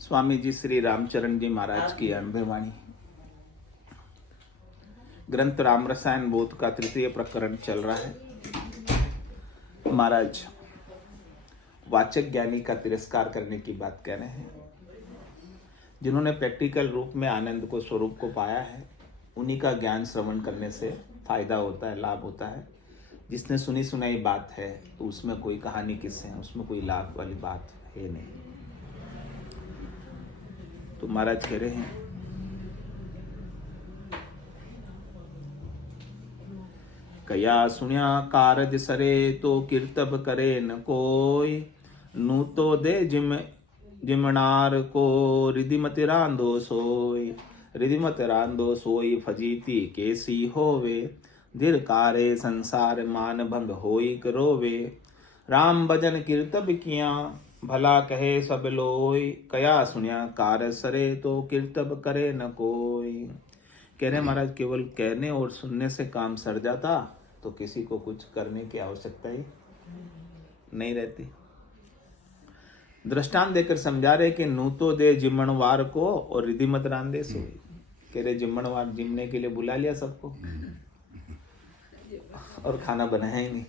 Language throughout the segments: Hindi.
स्वामी जी श्री रामचरण जी महाराज की अनुभवाणी। ग्रंथ राम रसायन बोध का तृतीय प्रकरण चल रहा है। महाराज वाचक ज्ञानी का तिरस्कार करने की बात कह रहे हैं। जिन्होंने प्रैक्टिकल रूप में आनंद को स्वरूप को पाया है, उन्हीं का ज्ञान श्रवण करने से फायदा होता है, लाभ होता है। जिसने सुनी सुनाई बात है तो उसमें कोई कहानी किस्से है, उसमें कोई लाभ वाली बात है नहीं। तो महाराज कह रहे हैं, कया सुनिया कारज सरे तो कीर्तब करे न कोई, नू तो दे जिमनार को रिधिमत रांदो सोई, रिधिमत रांदो सोई फजीती केसी होवे, धिरकारे संसार मान भंग होई करोवे, राम भजन कीर्तब किया भला कहे सब लोई, कया सुनिया कारज सरे तो कीर्तब करे न कोई। कह रहे महाराज केवल कहने और सुनने से काम सर जाता तो किसी को कुछ करने की आवश्यकता ही नहीं रहती। दृष्टांत देकर समझा रहे कि नू तो दे जिम्मणवार को और रिधि मत रांदे सोई। कह रहे जिम्मणवार जिमने के लिए बुला लिया सबको और खाना बनाया ही नहीं।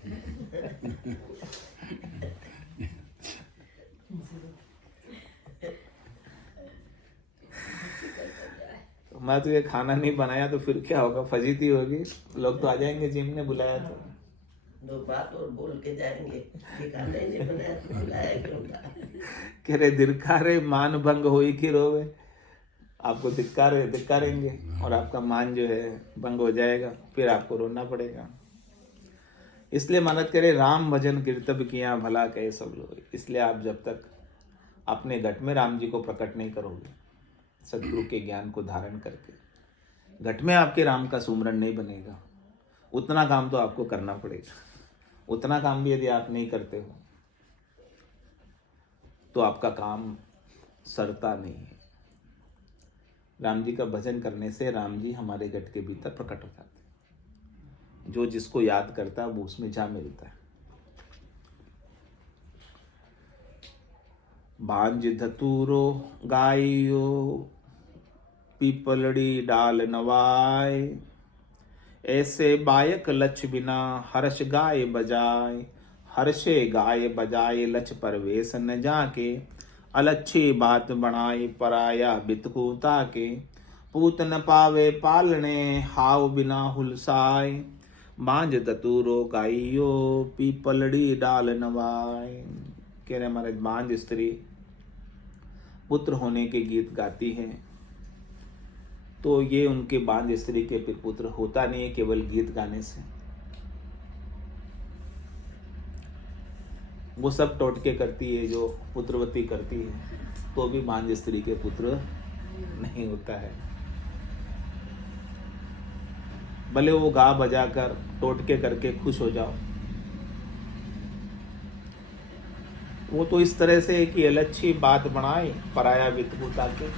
मैं तुझे खाना नहीं बनाया तो फिर क्या होगा, फजीती होगी, लोग तो आ जाएंगे जिम ने बुलाया तो। दो बात और बोल के जाएंगे कि खाना ही नहीं बनाया तो बुलाया क्यों था। कह रहे धिक्कारे मान भंग होई कि रोवे। आपको धिक्कारेंगे और आपका मान जो है भंग हो जाएगा, फिर आपको रोना पड़ेगा। इसलिए मानत करे राम भजन कीर्तब किया भला कहे सब लोग। इसलिए आप जब तक अपने घट में राम जी को प्रकट नहीं करोगे, सदगुरु के ज्ञान को धारण करके, घट में आपके राम का सुमरन नहीं बनेगा। उतना काम तो आपको करना पड़ेगा। उतना काम भी यदि आप नहीं करते हो तो आपका काम सरता नहीं है। राम जी का भजन करने से राम जी हमारे घट के भीतर प्रकट हो जाते हैं। जो जिसको याद करता है वो उसमें जा मिलता है। बांज धतूरो गायो पीपलड़ी डाल नवाय, ऐसे बायक लच बिना हर्ष गाय बजाए, हर्षे गाय बजाए लच परवेश न जाके, अलच्छी बात बनाई पराया बितकू ताके, पूत न पावे पालने हाव बिना हुलसाए, बांज दतूरो गाइयो पीपलड़ी डाल नवाय। कह रहे हमारे बांज स्त्री पुत्र होने के गीत गाती है तो ये उनके बांज स्त्री के पुत्र होता नहीं है केवल गीत गाने से। वो सब टोटके करती है जो पुत्रवती करती है तो भी बांज स्त्री के पुत्र नहीं होता है। भले वो गा बजा कर टोटके करके खुश हो जाओ, वो तो इस तरह से कि अलच्छी बात बनाए पराया वित्तपुता के।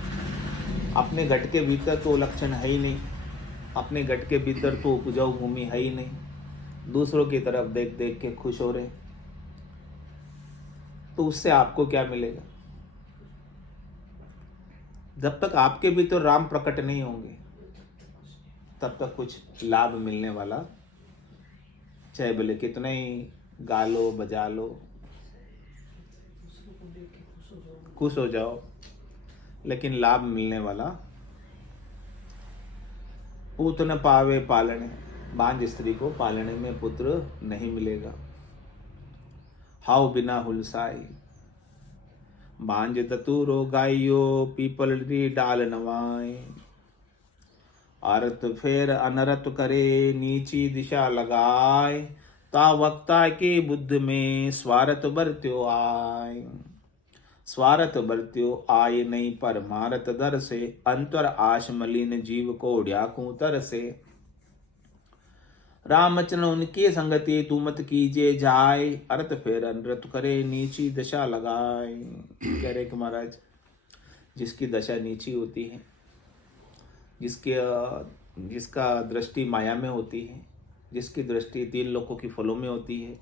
अपने घट के भीतर तो लक्षण है ही नहीं, अपने घट के भीतर तो उपजाऊ भूमि है ही नहीं, दूसरों की तरफ देख देख के खुश हो रहे, तो उससे आपको क्या मिलेगा? जब तक आपके भीतर राम प्रकट नहीं होंगे तब तक कुछ लाभ मिलने वाला, चाहे भले कितने ही गा लो बजा लो खुश हो जाओ, लेकिन लाभ मिलने वाला पूत न पावे पालने, बांझ स्त्री को पालने में पुत्र नहीं मिलेगा। हाउ बिना हुलसाई, बांझ दतूरो गाइयो पीपलड़ी डाल नवाए, अर्थ फेर अनरत करे नीची दिशा लगाए, ता वक्ता के बुद्ध में स्वार्थ बरत्यो आय, स्वार्थ बरत्यो आय नहीं पर मारत दर से, अंतर आश मलिन जीव को ड्याकू तर से, रामचन उनकी संगति तू मत कीजिए जाय, अर्थ फेर अनरत करे नीची दशा लगाए। कह रहे कि महाराज जिसकी दशा नीची होती है, जिसका दृष्टि माया में होती है, जिसकी दृष्टि तीन लोकों की फलों में होती है,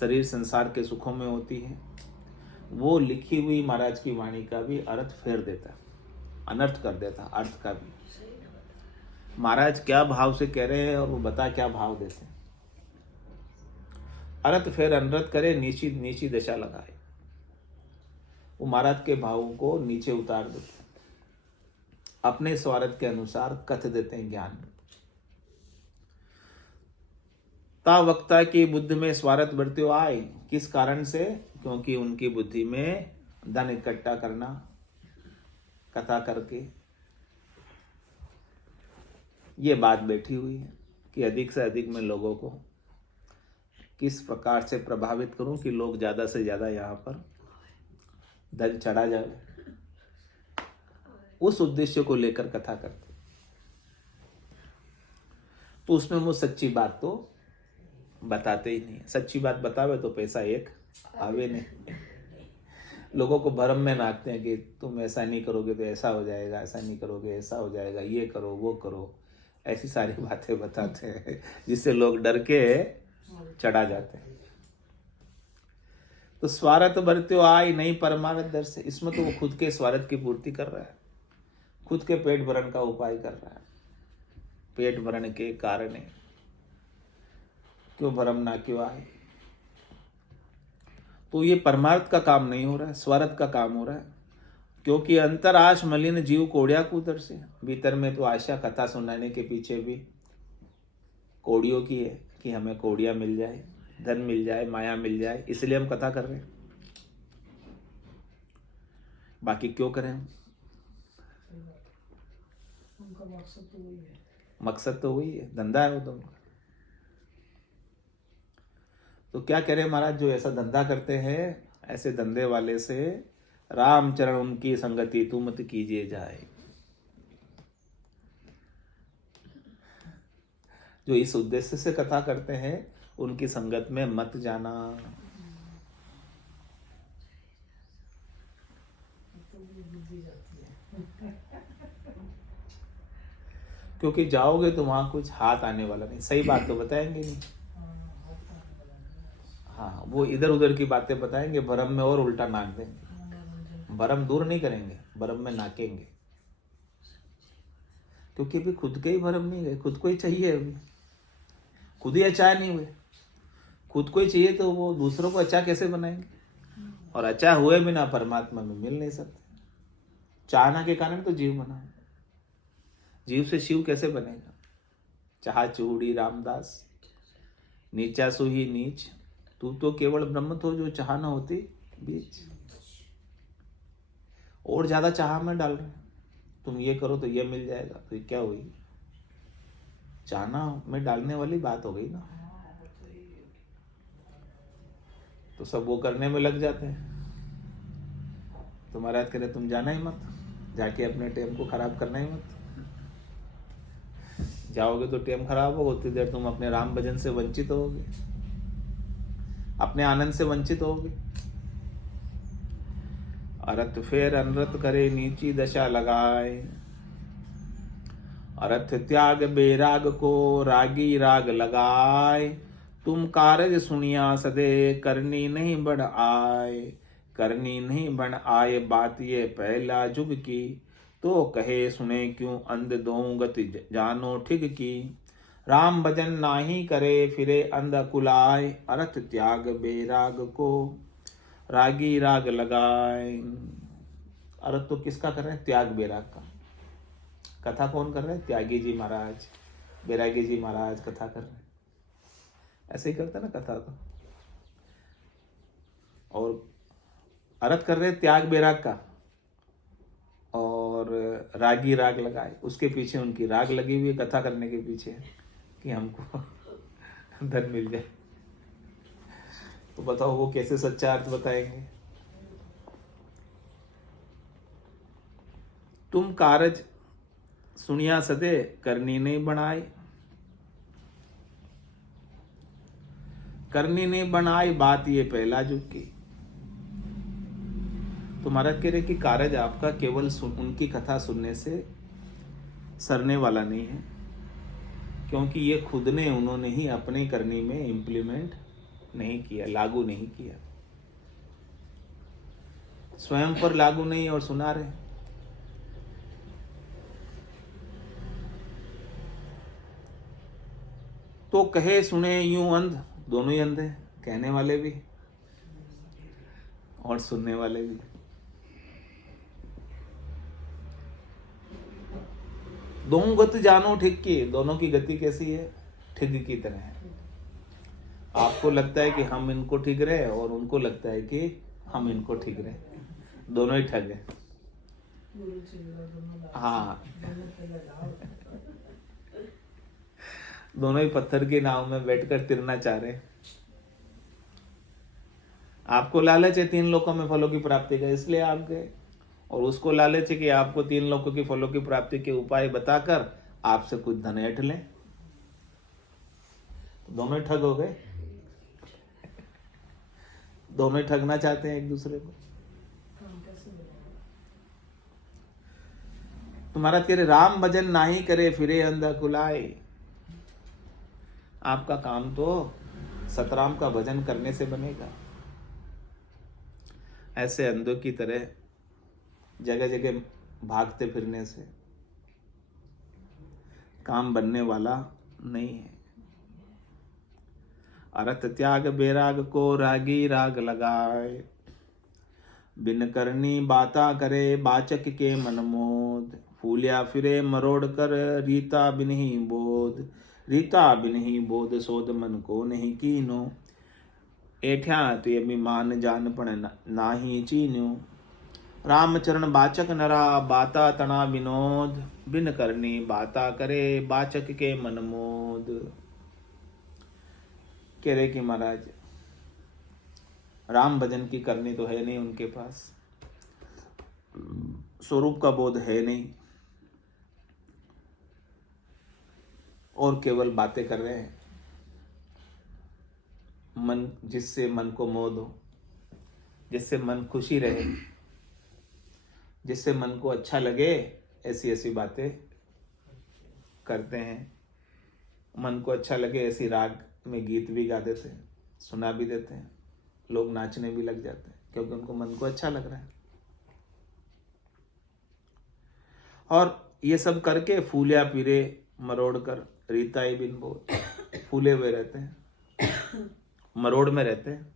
शरीर संसार के सुखों में होती है, वो लिखी हुई महाराज की वाणी का भी अर्थ फेर देता, अनर्थ कर देता अर्थ का भी। महाराज क्या भाव से कह रहे हैं और वो बता क्या भाव देते हैं। अर्थ फेर अनर्थ करे, नीची नीची दशा लगाए। वो महाराज के भावों को नीचे उतार देते हैं, अपने स्वार्थ के अनुसार कथ देते हैं ज्ञान। ता वक्ता की बुद्धि में स्वार्थ बढ़ते आए, किस कारण से? क्योंकि उनकी बुद्धि में धन इकट्ठा करना, कथा करके ये बात बैठी हुई है कि अधिक से अधिक मैं लोगों को किस प्रकार से प्रभावित करूं कि लोग ज्यादा से ज्यादा यहाँ पर धन चढ़ा जाए। उस उद्देश्य को लेकर कथा करते। तो उसमें वो सच्ची बात तो बताते ही नहीं। सच्ची बात बतावे तो पैसा एक आवे नहीं। लोगों को भरम में नाचते हैं कि तुम ऐसा नहीं करोगे तो ऐसा हो जाएगा, ऐसा नहीं करोगे ऐसा हो जाएगा, ये करो वो करो, ऐसी सारी बातें बताते हैं जिससे लोग डर के चढ़ा जाते हैं। तो स्वार्थ भरते हो आई नहीं परमार्थ दर से, इसमें तो वो खुद के स्वार्थ की पूर्ति कर रहा है, खुद के पेट भरण का उपाय कर रहा है। पेट भरण के कारण क्यों भरम ना क्यों आए। तो ये परमार्थ का काम नहीं हो रहा है, स्वार्थ का काम हो रहा है। क्योंकि अंतर आश मलिन जीव कोड़िया कूतर से, भीतर में तो आशा कथा सुनाने के पीछे भी कोड़ियों की है कि हमें कोड़िया मिल जाए, धन मिल जाए, माया मिल जाए, इसलिए हम कथा कर रहे हैं। बाकी क्यों करें हम? उनका मकसद तो वही है। मकसद तो वही है, धंधा है वो तो। तो क्या करें महाराज, जो ऐसा धंधा करते हैं, ऐसे धंधे वाले से रामचरण उनकी संगति तू मत कीजिए जाए। जो इस उद्देश्य से कथा करते हैं उनकी संगत में मत जाना। क्योंकि जाओगे तो वहां कुछ हाथ आने वाला नहीं, सही बात तो बताएंगे नहीं। हाँ, वो इधर उधर की बातें बताएंगे, भरम में और उल्टा नाक देंगे। भरम दूर नहीं करेंगे, भरम में नाकेंगे। क्योंकि अभी खुद के ही भरम नहीं गए, खुद को ही चाहिए, अभी खुद ही अच्छा नहीं हुए। खुद को ही चाहिए तो वो दूसरों को अच्छा कैसे बनाएंगे? और अच्छा हुए बिना परमात्मा में मिल नहीं सकते। चाहना के कारण तो जीव बना, जीव से शिव कैसे बनेगा? चाह चूड़ी रामदास, नीचा सो ही नीच, तू तो केवल ब्रह्म तो जो चाह न होती बीच। और ज्यादा चाह में डाल रहे, तुम ये करो तो ये मिल जाएगा, तो ये क्या हुई? चाहना में डालने वाली बात हो गई ना। तो सब वो करने में लग जाते हैं। तो महाराज कह रहे तुम जाना ही मत, जाके अपने टाइम को खराब करना ही मत। जाओगे तो टाइम खराब होगा, उतनी देर तुम अपने राम भजन से वंचित होगे, अपने आनंद से वंचित होगे। अरथ फेर अनरथ करे, नीची दशा लगाए। अरथ त्याग बेराग को, रागी राग लगाए। तुम कारज सुनिया सदे, करनी नहीं बढ़ आए। करनी नहीं बढ़ आए बात ये पहला जुग की, तो कहे सुने क्यों अंध दों गति जानो ठिग की। राम भजन नाही करे, फिरे अंध कुलाय। अरथ त्याग बेराग को, रागी राग लगाए। अर्थ तो किसका कर रहे हैं? त्याग बेराग का। कथा कौन कर रहे हैं? त्यागी जी महाराज, बैरागी जी महाराज कथा कर रहे हैं। ऐसे ही करते ना कथा तो। और अर्थ कर रहे हैं त्याग बेराग का, और रागी राग लगाए, उसके पीछे उनकी राग लगी हुई है कथा करने के पीछे कि हमको धन मिल जाए। तो बताओ वो कैसे सच्चा अर्थ बताएंगे? तुम कारज सुनिया सदे, करनी नहीं बनाई। करनी नहीं बनाई बात ये पहला जुग की। तो महाराज कह रहे कि कारज आपका केवल उनकी कथा सुनने से सरने वाला नहीं है, क्योंकि ये खुद ने उन्होंने ही अपने करनी में इम्प्लीमेंट नहीं किया, लागू नहीं किया। स्वयं पर लागू नहीं और सुना रहे। तो कहे सुने यूं अंध, दोनों ही अंधे, कहने वाले भी और सुनने वाले भी। दोनों गति जानो ठीक की, दोनों की गति कैसी है? ठिग की तरह है। आपको लगता है कि हम इनको ठीक रहे और उनको लगता है कि हम इनको ठीक रहे, दोनों ही ठग है। गुरु जी मेरा दोनों हाँ, दोनों पे लगाओ। दोनों ही पत्थर की नाव में बैठकर तिरना चाह रहे हैं। आपको लालच है 3 लोकों में फलों की प्राप्ति का, इसलिए आप गए, और उसको लालच है कि आपको 3 लोकों की फलों की प्राप्ति के उपाय बताकर आपसे कुछ धन ऐंठ लें। तो दोनों ही ठग हो गए, दोनों ही ठगना चाहते हैं एक दूसरे को। काम कैसे बनेगा? तुम्हारा तेरे राम भजन नाही करे फिरे अंधा कुलाए। आपका काम तो सतराम का भजन करने से बनेगा। ऐसे अंधों की तरह जगह जगह भागते फिरने से काम बनने वाला नहीं है। अरथ त्याग बेराग को रागी राग लगाए, बिन करनी बाता करे बाचक के मनमोद। फूलिया फिरे मरोड़ कर रीता बिन ही बोध, रीता बिन ही बोध सोध मन को नहीं कीनो। एठ्या ते अभिमान जान पण नाही चीन्यो। रामचरण बाचक नरा बाता तना विनोद, बिन करनी बाता करे बाचक के मनमोद। कह रहे कि महाराज राम भजन की करनी तो है नहीं उनके पास, स्वरूप का बोध है नहीं, और केवल बातें कर रहे हैं मन, जिससे मन को मोह दो, जिससे मन खुशी रहे, जिससे मन को अच्छा लगे, ऐसी ऐसी बातें करते हैं। मन को अच्छा लगे ऐसी राग में गीत भी गा देते हैं, सुना भी देते हैं, लोग नाचने भी लग जाते हैं क्योंकि उनको मन को अच्छा लग रहा है। और ये सब करके फूलिया पीरे मरोड़ कर रीताई बिन बोल, फूले हुए रहते हैं, मरोड़ में रहते हैं।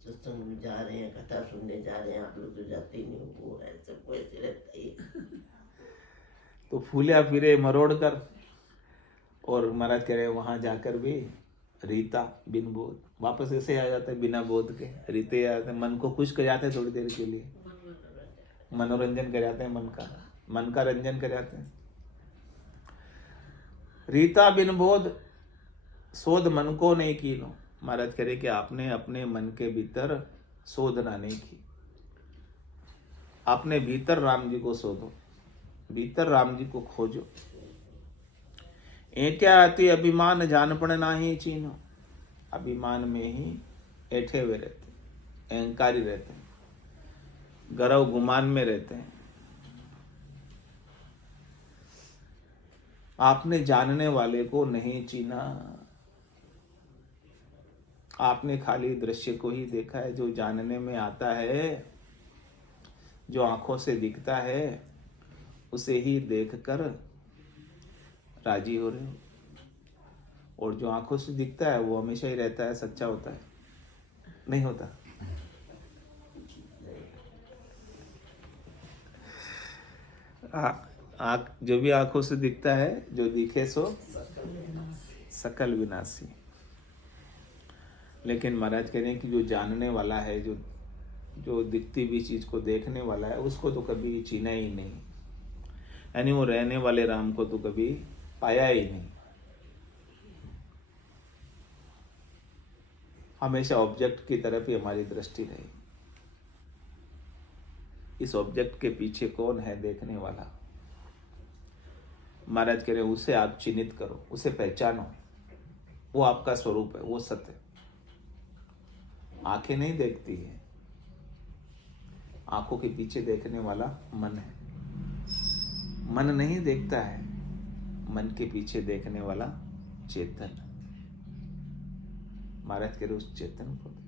सत्संग में जा रहे हैं, कथा सुनने जा रहे हैं, आप लोग तो जाते ही नहीं, वो है सबको ऐसे रहता ही। तो फूलिया फिरे मरोड़ कर, और महाराज कह रहे वहां जाकर भी रीता बिन बोध, वापस ऐसे आ जाते हैं बिना बोध के, रीते आ जाते हैं, मन को खुश कर जाते हैं थोड़ी देर के लिए, मनोरंजन कर जाते हैं, मन का रंजन कर जाते हैं। रीता बिन बोध शोध मन को नहीं कीनो। महाराज कह रहे कि आपने अपने मन के भीतर शोधना नहीं की, आपने भीतर राम जी को शोधो, भीतर राम जी को खोजो। एट्या अति अभिमान जानपण नाही चीनो। अभिमान में ही ऐठे हुए रहते, अहंकारी रहते हैं, गर्व गुमान में रहते हैं। आपने जानने वाले को नहीं चीना, आपने खाली दृश्य को ही देखा है। जो जानने में आता है, जो आंखों से दिखता है, उसे ही देखकर राजी हो रहे हो, और जो आंखों से दिखता है वो हमेशा ही रहता है, सच्चा होता है, नहीं होता। आँख जो भी आंखों से दिखता है, जो दिखे सो सकल विनाशी। लेकिन महाराज कह रहे हैं कि जो जानने वाला है, जो दिखती हुई चीज को देखने वाला है, उसको तो कभी चीना ही नहीं, यानी वो रहने वाले राम को तो कभी पाया ही नहीं। हमेशा ऑब्जेक्ट की तरफ ही हमारी दृष्टि रही। इस ऑब्जेक्ट के पीछे कौन है देखने वाला? महाराज कह रहे हैं उसे आप चिन्हित करो, उसे पहचानो, वो आपका स्वरूप है, वो सत्य है। आंखें नहीं देखती है, आंखों के पीछे देखने वाला मन है। मन नहीं देखता है, मन के पीछे देखने वाला चेतन। महाराज कह रहे उस चेतन को देखो।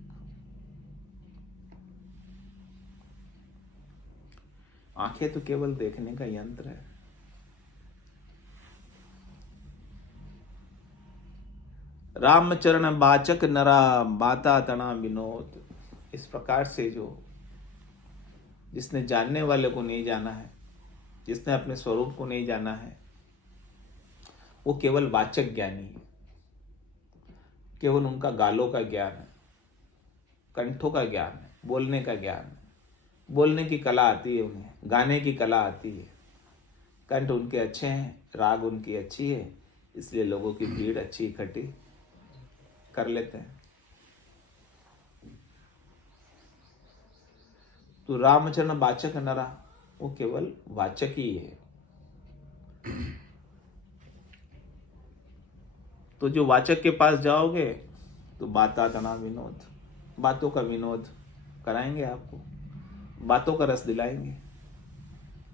आंखें तो केवल देखने का यंत्र है। रामचरण बाचक नरा बाता तना विनोद। इस प्रकार से जो जिसने जानने वाले को नहीं जाना है, जिसने अपने स्वरूप को नहीं जाना है, वो केवल वाचक ज्ञानी है। केवल उनका गालों का ज्ञान है, कंठों का ज्ञान है, बोलने का ज्ञान है। बोलने की कला आती है उन्हें, गाने की कला आती है। कंठ उनके अच्छे हैं, राग उनकी अच्छी है, इसलिए लोगों की भीड़ अच्छी इकट्ठी कर लेते हैं। तो रामचरण वाचक नरा, वो केवल वाचक ही है। तो जो वाचक के पास जाओगे तो बाता तना विनोद, बातों का विनोद कराएंगे आपको, बातों का रस दिलाएंगे,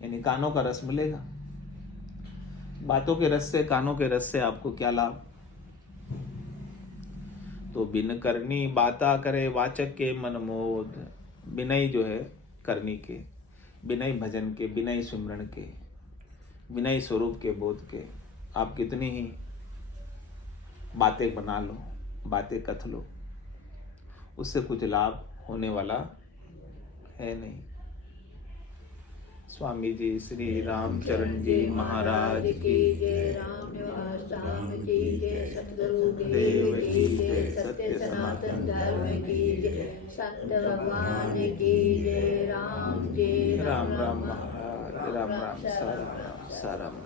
यानी कानों का रस मिलेगा। बातों के रस से, कानों के रस से आपको क्या लाभ? तो बिन करनी बाता करे वाचक के मन मोद। बिनई जो है करनी के, बिनई भजन के, बिनई सिमरन के, बिनई स्वरूप के बोध के, आप कितनी ही बातें बना लो, बातें कथ लो, उससे कुछ लाभ होने वाला है नहीं। स्वामी जी श्री रामचरण जी महाराज की जय। राम निवास धाम की जय। सतगुरु देव की जय। सत्य सनातन धर्म की जय। सत्य भगवान की जय। राम जय। राम राम महाराज, राम राम साराम साराम।